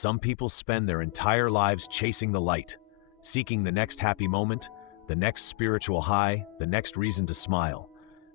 Some people spend their entire lives chasing the light, seeking the next happy moment, the next spiritual high, the next reason to smile,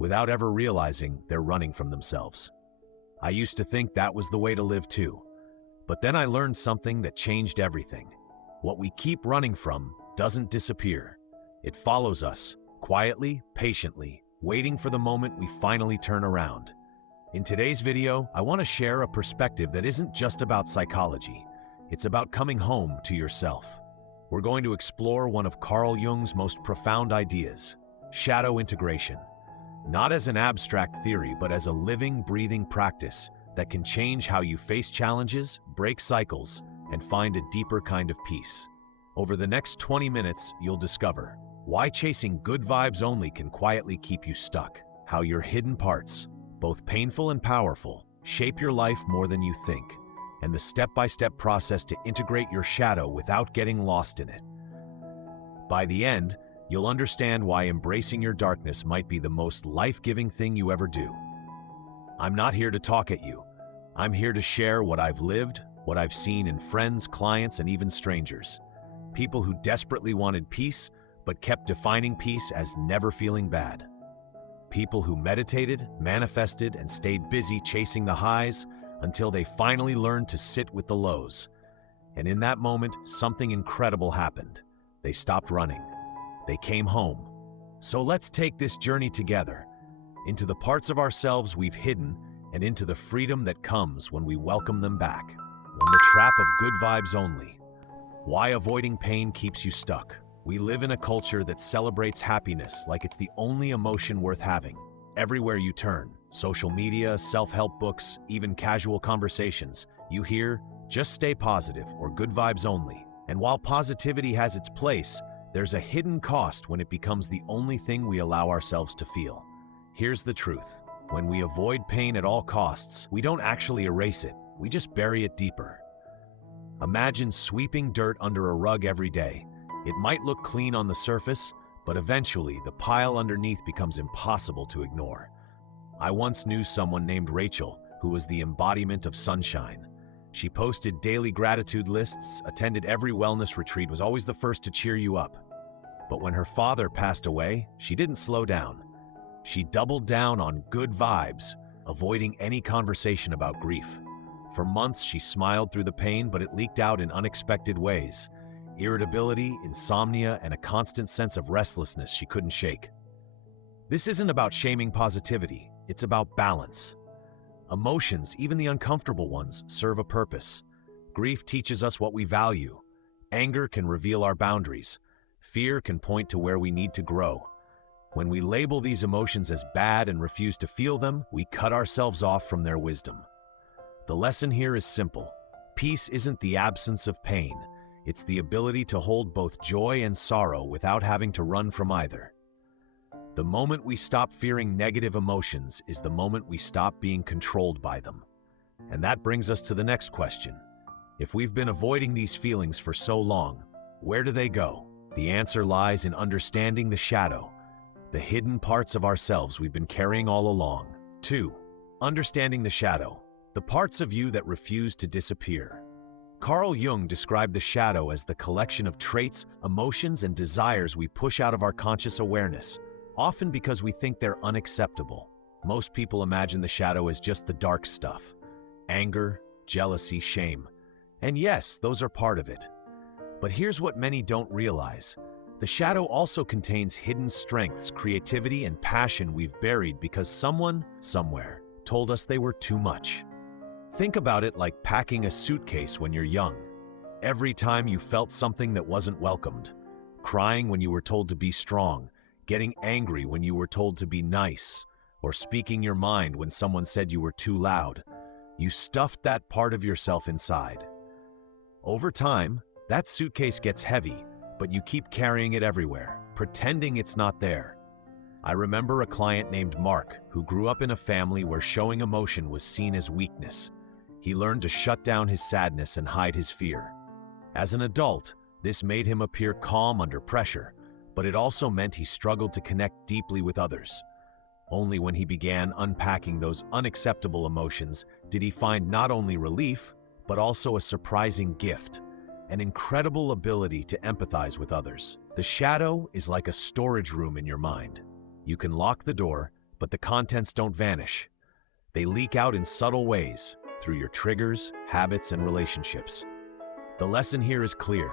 without ever realizing they're running from themselves. I used to think that was the way to live too. But then I learned something that changed everything. What we keep running from doesn't disappear. It follows us, quietly, patiently, waiting for the moment we finally turn around. In today's video, I want to share a perspective that isn't just about psychology. It's about coming home to yourself. We're going to explore one of Carl Jung's most profound ideas, shadow integration. Not as an abstract theory, but as a living, breathing practice that can change how you face challenges, break cycles, and find a deeper kind of peace. Over the next 20 minutes, you'll discover why chasing good vibes only can quietly keep you stuck, how your hidden parts, both painful and powerful, shape your life more than you think, and the step-by-step process to integrate your shadow without getting lost in it. By the end, you'll understand why embracing your darkness might be the most life-giving thing you ever do. I'm not here to talk at you. I'm here to share what I've lived, what I've seen in friends, clients, and even strangers. People who desperately wanted peace, but kept defining peace as never feeling bad. People who meditated, manifested, and stayed busy chasing the highs until they finally learned to sit with the lows. And in that moment, something incredible happened. They stopped running. They came home. So let's take this journey together, into the parts of ourselves we've hidden and into the freedom that comes when we welcome them back. When the trap of good vibes only. Why avoiding pain keeps you stuck. We live in a culture that celebrates happiness like it's the only emotion worth having. Everywhere you turn, social media, self-help books, even casual conversations, you hear, just stay positive or good vibes only. And while positivity has its place, there's a hidden cost when it becomes the only thing we allow ourselves to feel. Here's the truth. When we avoid pain at all costs, we don't actually erase it, we just bury it deeper. Imagine sweeping dirt under a rug every day. It might look clean on the surface, but eventually the pile underneath becomes impossible to ignore. I once knew someone named Rachel, who was the embodiment of sunshine. She posted daily gratitude lists, attended every wellness retreat, was always the first to cheer you up. But when her father passed away, she didn't slow down. She doubled down on good vibes, avoiding any conversation about grief. For months, she smiled through the pain, but it leaked out in unexpected ways. Irritability, insomnia, and a constant sense of restlessness she couldn't shake. This isn't about shaming positivity, it's about balance. Emotions, even the uncomfortable ones, serve a purpose. Grief teaches us what we value. Anger can reveal our boundaries. Fear can point to where we need to grow. When we label these emotions as bad and refuse to feel them, we cut ourselves off from their wisdom. The lesson here is simple. Peace isn't the absence of pain. It's the ability to hold both joy and sorrow without having to run from either. The moment we stop fearing negative emotions is the moment we stop being controlled by them. And that brings us to the next question. If we've been avoiding these feelings for so long, where do they go? The answer lies in understanding the shadow, the hidden parts of ourselves we've been carrying all along. 2. Understanding the shadow, the parts of you that refuse to disappear. Carl Jung described the shadow as the collection of traits, emotions, and desires we push out of our conscious awareness, often because we think they're unacceptable. Most people imagine the shadow as just the dark stuff: anger, jealousy, shame. And yes, those are part of it. But here's what many don't realize. The shadow also contains hidden strengths, creativity, and passion we've buried because someone, somewhere, told us they were too much. Think about it like packing a suitcase when you're young. Every time you felt something that wasn't welcomed, crying when you were told to be strong, getting angry when you were told to be nice, or speaking your mind when someone said you were too loud, you stuffed that part of yourself inside. Over time, that suitcase gets heavy, but you keep carrying it everywhere, pretending it's not there. I remember a client named Mark who grew up in a family where showing emotion was seen as weakness. He learned to shut down his sadness and hide his fear. As an adult, this made him appear calm under pressure, but it also meant he struggled to connect deeply with others. Only when he began unpacking those unacceptable emotions did he find not only relief, but also a surprising gift, an incredible ability to empathize with others. The shadow is like a storage room in your mind. You can lock the door, but the contents don't vanish. They leak out in subtle ways through your triggers, habits, and relationships. The lesson here is clear.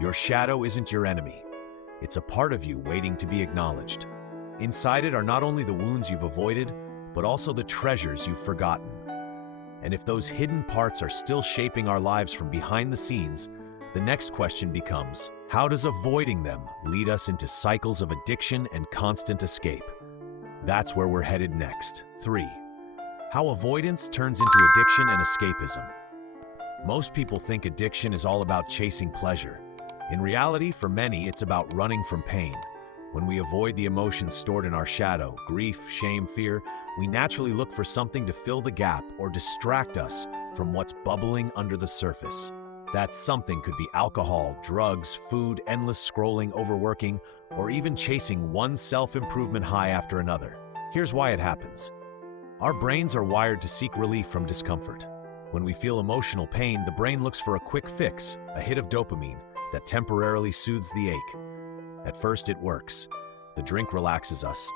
Your shadow isn't your enemy. It's a part of you waiting to be acknowledged. Inside it are not only the wounds you've avoided, but also the treasures you've forgotten. And if those hidden parts are still shaping our lives from behind the scenes, the next question becomes, how does avoiding them lead us into cycles of addiction and constant escape? That's where we're headed next. 3. How avoidance turns into addiction and escapism. Most people think addiction is all about chasing pleasure. In reality, for many, it's about running from pain. When we avoid the emotions stored in our shadow, grief, shame, fear, we naturally look for something to fill the gap or distract us from what's bubbling under the surface. That something could be alcohol, drugs, food, endless scrolling, overworking, or even chasing one self-improvement high after another. Here's why it happens. Our brains are wired to seek relief from discomfort. When we feel emotional pain, the brain looks for a quick fix, a hit of dopamine that temporarily soothes the ache. At first, it works. The drink relaxes us.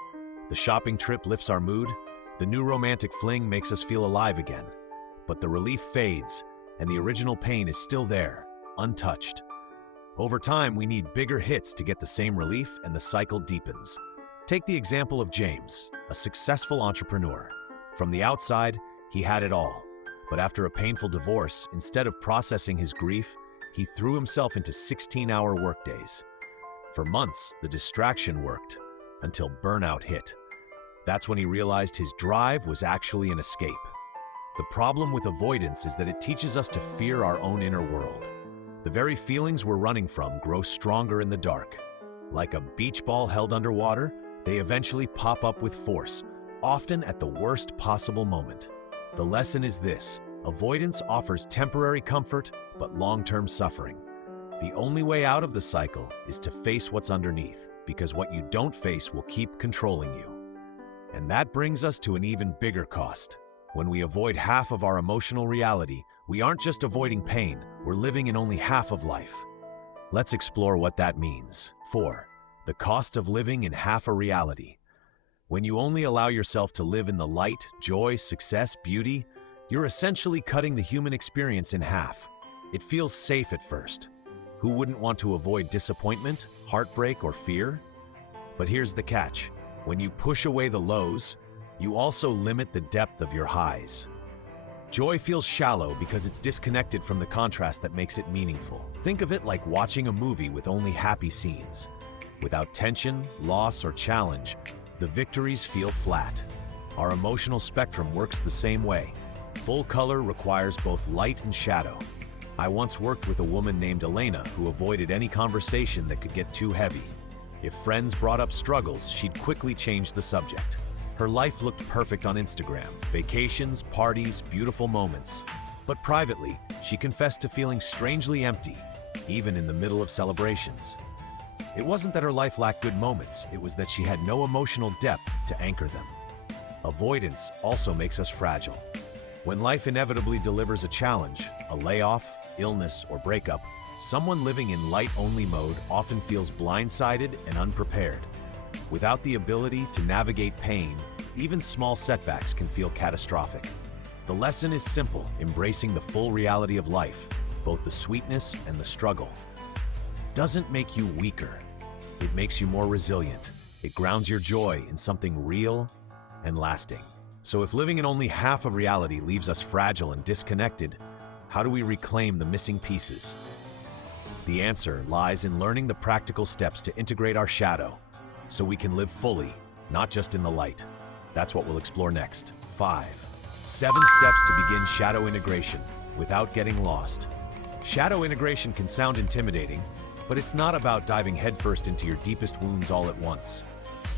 The shopping trip lifts our mood. The new romantic fling makes us feel alive again. But the relief fades, and the original pain is still there, untouched. Over time, we need bigger hits to get the same relief, and the cycle deepens. Take the example of James, a successful entrepreneur. From the outside, he had it all. But after a painful divorce, instead of processing his grief, he threw himself into 16-hour workdays. For months, the distraction worked, until burnout hit. That's when he realized his drive was actually an escape. The problem with avoidance is that it teaches us to fear our own inner world. The very feelings we're running from grow stronger in the dark. Like a beach ball held underwater, they eventually pop up with force, often at the worst possible moment. The lesson is this: avoidance offers temporary comfort, but long-term suffering. The only way out of the cycle is to face what's underneath, because what you don't face will keep controlling you. And that brings us to an even bigger cost. When we avoid half of our emotional reality, we aren't just avoiding pain, we're living in only half of life. Let's explore what that means. 4. The cost of living in half a reality. When you only allow yourself to live in the light, joy, success, beauty, you're essentially cutting the human experience in half. It feels safe at first. Who wouldn't want to avoid disappointment, heartbreak, or fear? But here's the catch. When you push away the lows, you also limit the depth of your highs. Joy feels shallow because it's disconnected from the contrast that makes it meaningful. Think of it like watching a movie with only happy scenes. Without tension, loss, or challenge, the victories feel flat. Our emotional spectrum works the same way. Full color requires both light and shadow. I once worked with a woman named Elena who avoided any conversation that could get too heavy. If friends brought up struggles, she'd quickly change the subject. Her life looked perfect on Instagram: vacations, parties, beautiful moments. But privately, she confessed to feeling strangely empty, even in the middle of celebrations. It wasn't that her life lacked good moments, it was that she had no emotional depth to anchor them. Avoidance also makes us fragile. When life inevitably delivers a challenge, a layoff, illness, or breakup, someone living in light-only mode often feels blindsided and unprepared. Without the ability to navigate pain, even small setbacks can feel catastrophic. The lesson is simple: embracing the full reality of life, both the sweetness and the struggle. Doesn't make you weaker. It makes you more resilient. It grounds your joy in something real and lasting. So if living in only half of reality leaves us fragile and disconnected, how do we reclaim the missing pieces? The answer lies in learning the practical steps to integrate our shadow, so we can live fully, not just in the light. That's what we'll explore next. 5. 7 steps to begin shadow integration without getting lost. Shadow integration can sound intimidating, but it's not about diving headfirst into your deepest wounds all at once.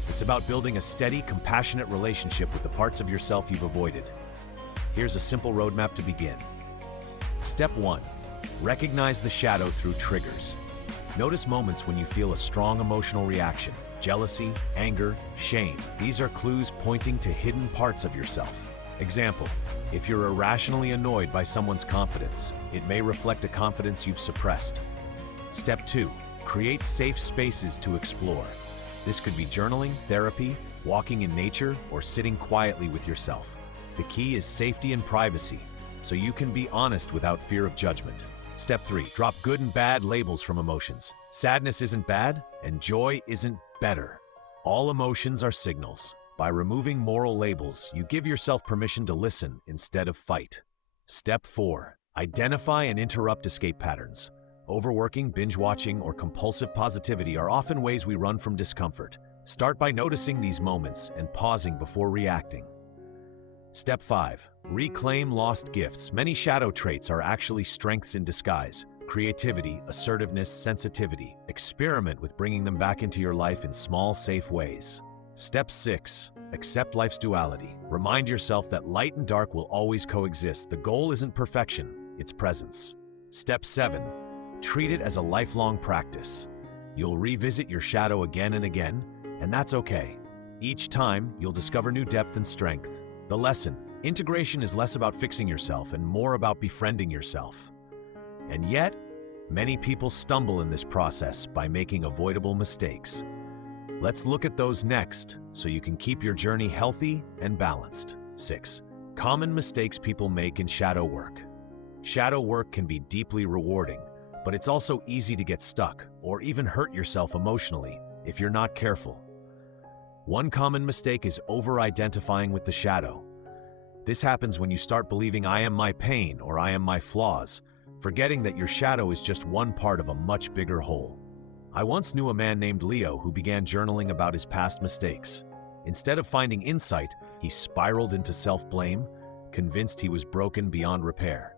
It's about building a steady, compassionate relationship with the parts of yourself you've avoided. Here's a simple roadmap to begin. Step 1. Recognize the shadow through triggers. Notice moments when you feel a strong emotional reaction: jealousy, anger, shame. These are clues pointing to hidden parts of yourself. Example: If you're irrationally annoyed by someone's confidence, it may reflect a confidence you've suppressed. Step 2. Create safe spaces to explore. This could be journaling, therapy, walking in nature, or sitting quietly with yourself. The key is safety and privacy, so you can be honest without fear of judgment. Step 3. Drop good and bad labels from emotions. Sadness isn't bad, and joy isn't better. All emotions are signals. By removing moral labels, you give yourself permission to listen instead of fight. Step 4. Identify and interrupt escape patterns. Overworking, binge-watching, or compulsive positivity are often ways we run from discomfort. Start by noticing these moments and pausing before reacting. Step 5. Reclaim lost gifts. Many shadow traits are actually strengths in disguise. Creativity, assertiveness, sensitivity. Experiment with bringing them back into your life in small, safe ways. Step 6. Accept life's duality. Remind yourself that light and dark will always coexist. The goal isn't perfection, it's presence. Step 7. Treat it as a lifelong practice. You'll revisit your shadow again and again, and that's okay. Each time, you'll discover new depth and strength. The lesson: integration is less about fixing yourself and more about befriending yourself. And yet, many people stumble in this process by making avoidable mistakes. Let's look at those next, so you can keep your journey healthy and balanced. 6. Common mistakes people make in shadow work. Shadow work can be deeply rewarding, but it's also easy to get stuck or even hurt yourself emotionally if you're not careful. One common mistake is over-identifying with the shadow. This happens when you start believing "I am my pain" or "I am my flaws," forgetting that your shadow is just one part of a much bigger whole. I once knew a man named Leo who began journaling about his past mistakes. Instead of finding insight, he spiraled into self-blame, convinced he was broken beyond repair.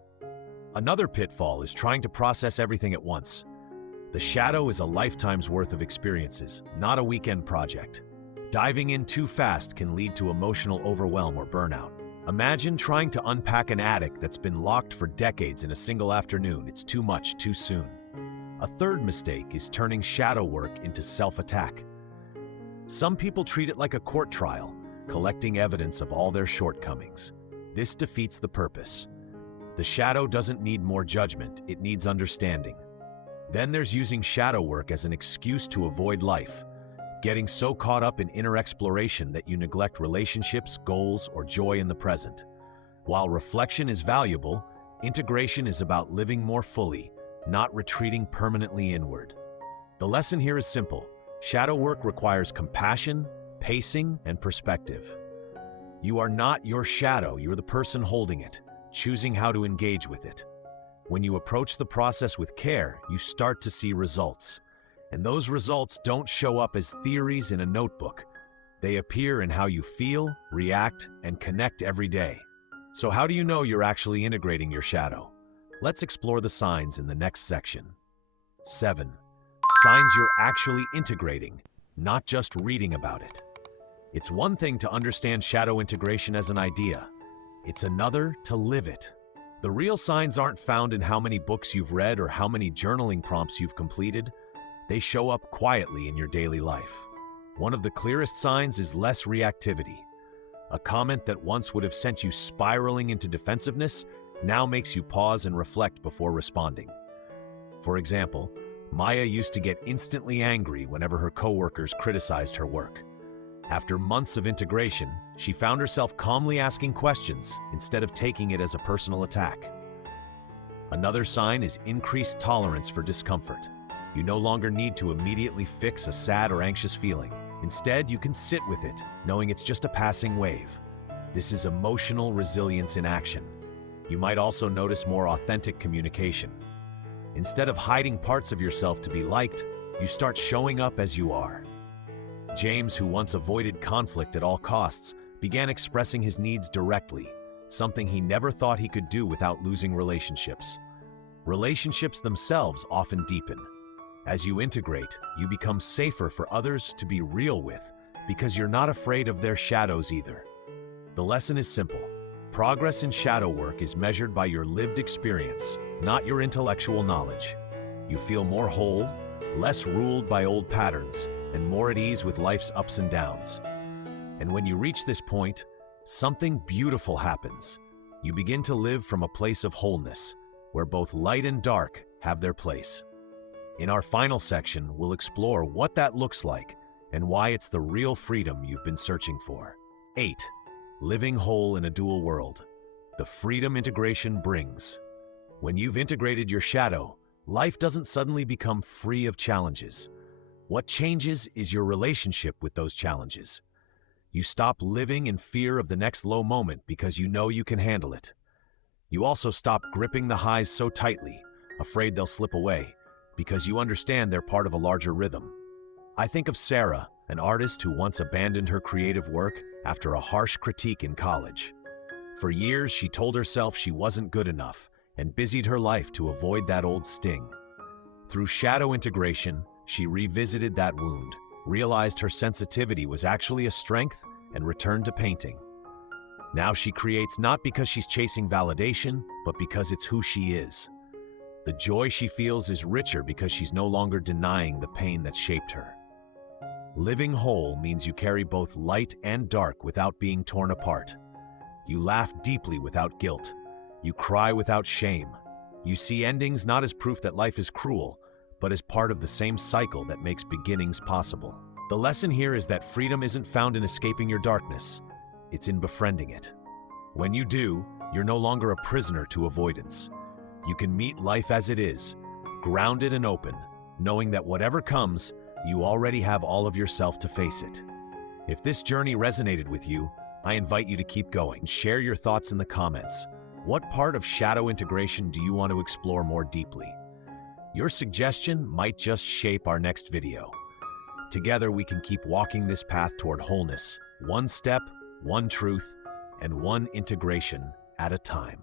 Another pitfall is trying to process everything at once. The shadow is a lifetime's worth of experiences, not a weekend project. Diving in too fast can lead to emotional overwhelm or burnout. Imagine trying to unpack an attic that's been locked for decades in a single afternoon. It's too much, too soon. A third mistake is turning shadow work into self-attack. Some people treat it like a court trial, collecting evidence of all their shortcomings. This defeats the purpose. The shadow doesn't need more judgment, it needs understanding. Then there's using shadow work as an excuse to avoid life, getting so caught up in inner exploration that you neglect relationships, goals, or joy in the present. While reflection is valuable, integration is about living more fully, not retreating permanently inward. The lesson here is simple. Shadow work requires compassion, pacing, and perspective. You are not your shadow, you're the person holding it, choosing how to engage with it. When you approach the process with care, you start to see results. And those results don't show up as theories in a notebook. They appear in how you feel, react, and connect every day. So how do you know you're actually integrating your shadow? Let's explore the signs in the next section. 7. Signs you're actually integrating, not just reading about it. It's one thing to understand shadow integration as an idea. It's another to live it. The real signs aren't found in how many books you've read or how many journaling prompts you've completed. They show up quietly in your daily life. One of the clearest signs is less reactivity. A comment that once would have sent you spiraling into defensiveness now makes you pause and reflect before responding. For example, Maya used to get instantly angry whenever her coworkers criticized her work. After months of integration, she found herself calmly asking questions instead of taking it as a personal attack. Another sign is increased tolerance for discomfort. You no longer need to immediately fix a sad or anxious feeling. Instead, you can sit with it, knowing it's just a passing wave. This is emotional resilience in action. You might also notice more authentic communication. Instead of hiding parts of yourself to be liked, you start showing up as you are. James, who once avoided conflict at all costs, began expressing his needs directly, something he never thought he could do without losing relationships. Relationships themselves often deepen. As you integrate, you become safer for others to be real with because you're not afraid of their shadows either. The lesson is simple. Progress in shadow work is measured by your lived experience, not your intellectual knowledge. You feel more whole, less ruled by old patterns, and more at ease with life's ups and downs. And when you reach this point, something beautiful happens. You begin to live from a place of wholeness, where both light and dark have their place. In our final section, we'll explore what that looks like and why it's the real freedom you've been searching for. 8. Living whole in a dual world. The freedom integration brings. When you've integrated your shadow, life doesn't suddenly become free of challenges. What changes is your relationship with those challenges. You stop living in fear of the next low moment because you know you can handle it. You also stop gripping the highs so tightly, afraid they'll slip away, because you understand they're part of a larger rhythm. I think of Sarah, an artist who once abandoned her creative work after a harsh critique in college. For years, she told herself she wasn't good enough and busied her life to avoid that old sting. Through shadow integration, she revisited that wound, realized her sensitivity was actually a strength, and returned to painting. Now she creates not because she's chasing validation, but because it's who she is. The joy she feels is richer because she's no longer denying the pain that shaped her. Living whole means you carry both light and dark without being torn apart. You laugh deeply without guilt. You cry without shame. You see endings not as proof that life is cruel, but as part of the same cycle that makes beginnings possible. The lesson here is that freedom isn't found in escaping your darkness. It's in befriending it. When you do, you're no longer a prisoner to avoidance. You can meet life as it is, grounded and open, knowing that whatever comes, you already have all of yourself to face it. If this journey resonated with you, I invite you to keep going. Share your thoughts in the comments. What part of shadow integration do you want to explore more deeply? Your suggestion might just shape our next video. Together, we can keep walking this path toward wholeness, one step, one truth, and one integration at a time.